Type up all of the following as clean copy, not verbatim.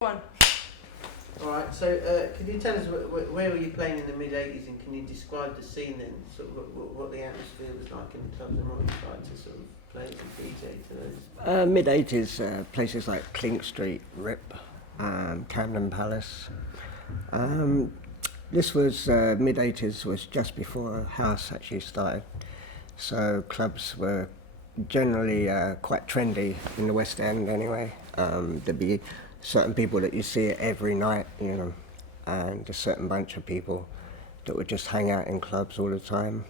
One. Alright, so can you tell us where were you playing in the mid-80s, and can you describe the scene then, sort of what the atmosphere was like in the clubs and what you tried to sort of play as a DJ to those? Mid-80s, places like Clink Street, Rip, Camden Palace. This was, mid-80s was just before house actually started. So clubs were generally quite trendy in the West End anyway. There'd be certain people that you see every night, you know, and a certain bunch of people that would just hang out in clubs all the time.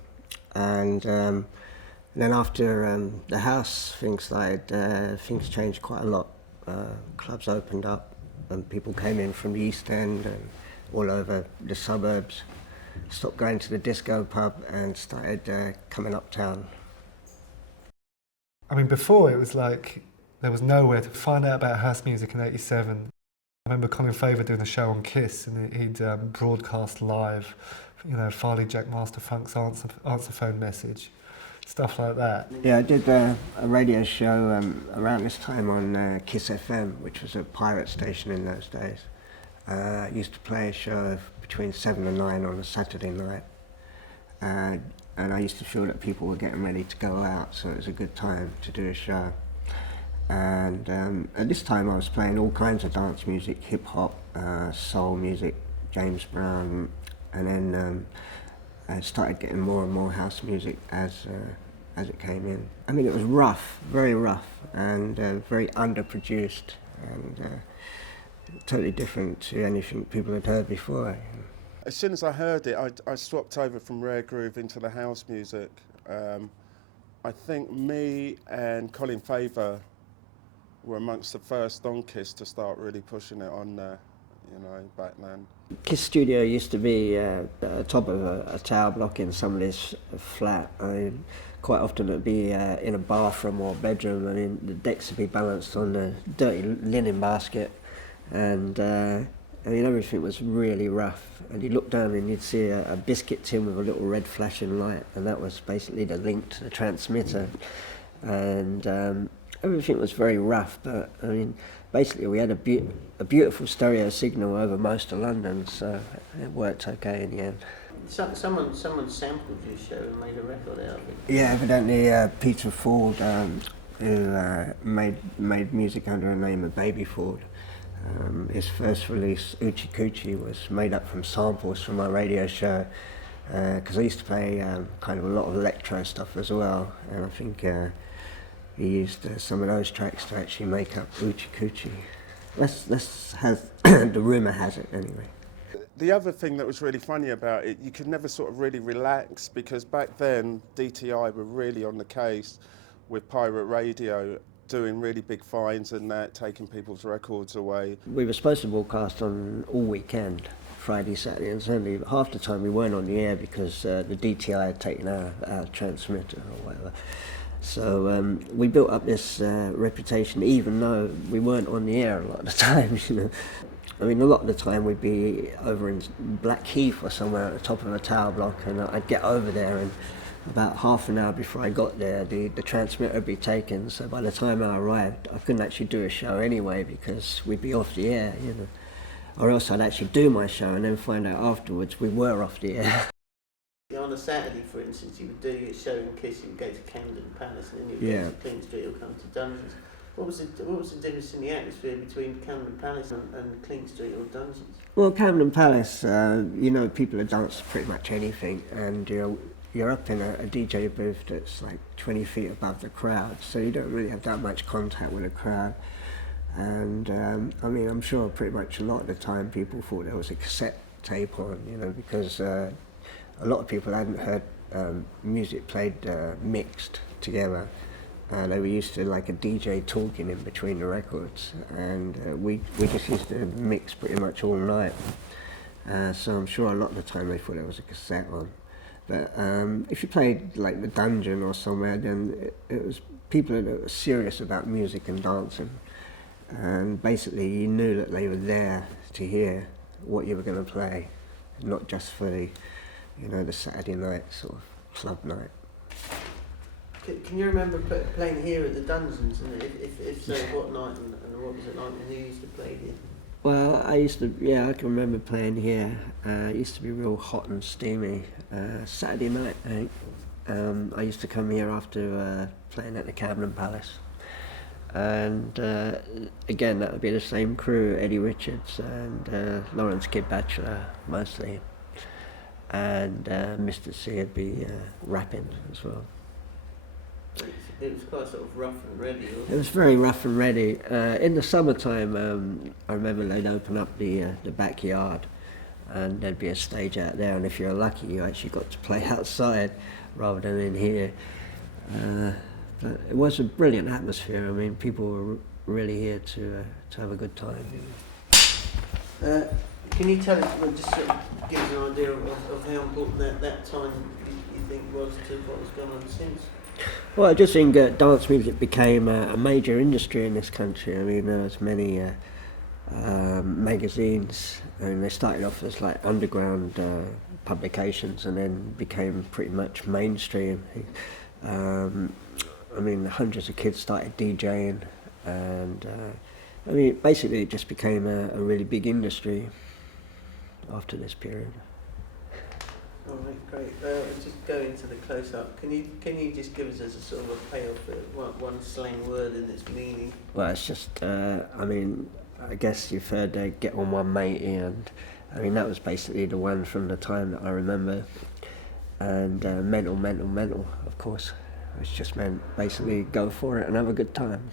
And then after the house thing started, things changed quite a lot. Clubs opened up and people came in from the East End and all over the suburbs, stopped going to the disco pub and started coming uptown. I mean, before it was like there was nowhere to find out about house music in '87. I remember Colin Faver doing a show on Kiss, and he'd broadcast live, you know, Farley Jack Master Funk's answer phone message, stuff like that. Yeah, I did a radio show around this time on Kiss FM, which was a pirate station in those days. I used to play a show between 7 and 9 on a Saturday night. And I used to feel that people were getting ready to go out, so it was a good time to do a show. And at this time I was playing all kinds of dance music, hip-hop, soul music, James Brown, and then I started getting more and more house music as it came in. I mean, it was rough, very rough, and very underproduced, and totally different to anything people had heard before. As soon as I heard it, I swapped over from rare groove into the house music. I think me and Colin Faver were amongst the first on Kiss to start really pushing it on there, you know, back then. Kiss Studio used to be at the top of a tower block in somebody's flat. I mean, quite often it'd be in a bathroom or bedroom. I mean, the decks would be balanced on a dirty linen basket, and I mean, everything was really rough. And you'd look down and you'd see a biscuit tin with a little red flashing light, and that was basically the link to the transmitter. And everything was very rough, but I mean, basically we had a beautiful stereo signal over most of London, so it worked okay in the end. Someone sampled your show and made a record out of it. Yeah, evidently Peter Ford, who made music under the name of Baby Ford. His first release, Oochie Coochie, was made up from samples from my radio show, because I used to play kind of a lot of electro stuff as well, and I think he used some of those tracks to actually make up Oochie Coochie. Let's have the rumour has it anyway. The other thing that was really funny about it, you could never sort of really relax, because back then DTI were really on the case with pirate radio, doing really big fines and that, taking people's records away. We were supposed to broadcast on all weekend, Friday, Saturday and Sunday, but half the time we weren't on the air because the DTI had taken our transmitter or whatever. So we built up this reputation even though we weren't on the air a lot of the time, you know. I mean, a lot of the time we'd be over in Blackheath or somewhere at the top of a tower block, and I'd get over there, and about half an hour before I got there, the transmitter would be taken, so by the time I arrived, I couldn't actually do a show anyway because we'd be off the air, you know. Or else I'd actually do my show and then find out afterwards we were off the air. On a Saturday, for instance, you would do your show in Kiss, you would go to Camden Palace, and then you would go to Clean Street or come to Dungeons. What was the difference in the atmosphere between Camden Palace and Clean Street or Dungeons? Well, Camden Palace, you know, people have danced pretty much anything, and you're up in a DJ booth that's like 20 feet above the crowd, so you don't really have that much contact with the crowd. And I mean, I'm sure pretty much a lot of the time people thought there was a cassette tape on, you know, because a lot of people hadn't heard music played mixed together. They were used to like a DJ talking in between the records, and we just used to mix pretty much all night. So I'm sure a lot of the time they thought there was a cassette on. But if you played like the Dungeon or somewhere, then it was people that were serious about music and dancing. And basically you knew that they were there to hear what you were going to play, not just for the, you know, the Saturday night sort of club night. Can you remember playing here at the Dungeons, and if so, what night and what was it like, and who used to play here? Well, I can remember playing here. It used to be real hot and steamy. Saturday night, I think. I used to come here after playing at the Camden Palace. And again, that would be the same crew, Eddie Richards and Lawrence Kid Batchelor, mostly. And Mr. C would be rapping as well. It was quite sort of rough and ready, wasn't it? It was very rough and ready. In the summertime, I remember they'd open up the backyard, and there'd be a stage out there, and if you're lucky, you actually got to play outside rather than in here. But it was a brilliant atmosphere. I mean, people were really here to have a good time. Can you tell us, just sort of give us an idea of how important that time you think was to what has gone on since? Well, I just think dance music became a major industry in this country. I mean, there was many magazines, and they started off as like underground publications and then became pretty much mainstream. I mean, hundreds of kids started DJing, and I mean, basically it just became a really big industry after this period. All right, great. Just go into the close-up. Can you just give us as a sort of a payoff, one slang word and its meaning? Well, it's just, I mean, I guess you've heard get on one matey, and I mean, that was basically the one from the time that I remember. And mental, of course, which just meant basically go for it and have a good time.